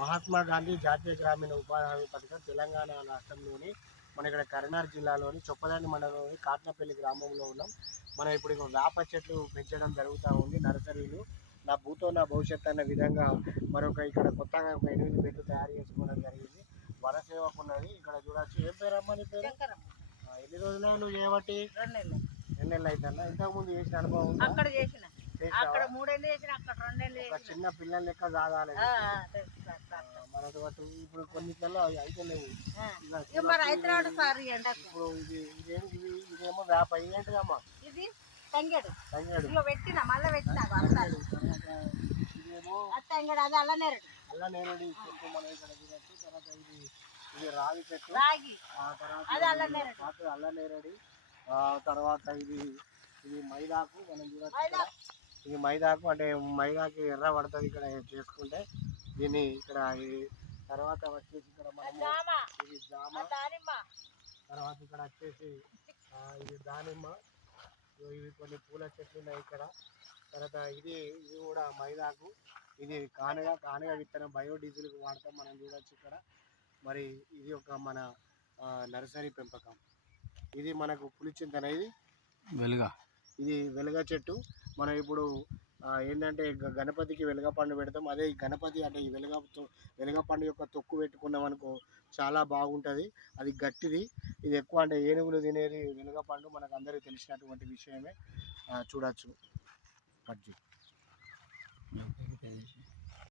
మహాత్మా గాంధీ జాతీయ గ్రామీణ ఉపాధి హామీ పథకం తెలంగాణ రాష్ట్రంలోని మన ఇక్కడ కరీంనగర్ జిల్లాలోని చొప్పదండి మండలంలోని కాట్నపల్లి గ్రామంలో ఉన్నాం. మనం ఇప్పుడు వేప చెట్లు పెంచడం జరుగుతూ ఉంది. నర్సరీలు నా భూతో నా భవిష్యత్తు అన్న విధంగా మరొక ఇక్కడ కొత్తగా ఒక 8 బెడ్లు తయారు చేసుకోవడం జరిగింది. వనసేవకు ఉన్నది ఇక్కడ చూడొచ్చు. ఏం పేరు అమ్మ నీ పేరు? ఎన్ని రోజులు నువ్వు చేయబట్టి? 2 నెలలు అవుతుందా? ఇంతకుముందు చేసిన అనుభవం ఉందా? అక్కడ చేసిన, అక్కడ 3 ఏళ్ళు చేసిన, అక్కడ 2 ఏళ్ళు చేసిన. చిన్న పిల్లల లెక్క సాగాలి మనతో పాటు. ఇప్పుడు కొన్నిట్లలో అయితలేవు. ఇప్పుడు ఇదేమో వేప. ఇదేంటిదమ్మా? ఇది తంగేడు. తంగేడు పెట్టిన మళ్ళీ పెట్టిన ఇదేమో తంగేడు. అది అల్లనేరుడు. అల్లనేరుడి చెట్టు మనం ఇక్కడ చూడొచ్చు. తర్వాత ఇది రాగి చెట్టు. రాగి. తర్వాత అల్లనేరుడి. తర్వాత ఇది మైదాకు మనం చూడొచ్చు. ఇది మైదాకు అంటే మైదాకి ఎర్ర పడుతుంది ఇక్కడ చేసుకుంటే. దీన్ని ఇక్కడ తర్వాత వచ్చేసి ఇక్కడ మనము ఇది జామ. తర్వాత ఇక్కడ వచ్చేసి ఇది దానిమ్మ. ఇవి కొన్ని పూల చెట్లు ఉన్నాయి ఇక్కడ. తర్వాత ఇది కూడా మైదాకు. ఇది కానగ విత్తనం బయోడీజిల్కి వాడతాం మనం చూడొచ్చు ఇక్కడ. మరి ఇది ఒక మన నర్సరీ పెంపకం. ఇది మనకు పులిచింతన. ఇది వెలుగ చెట్టు. మనం ఇప్పుడు ఏంటంటే గణపతికి వెలుగ పండు పెడతాం. అదే ఈ గణపతి అంటే ఈ వెలుగ పండు యొక్క తొక్కు పెట్టుకున్నాం అనుకో చాలా బాగుంటుంది. అది గట్టిది. ఇది ఎక్కువ అంటే ఏనుగులు తినేది వెలుగ పండు. మనకు అందరికీ తెలిసినటువంటి విషయమే. చూడొచ్చు.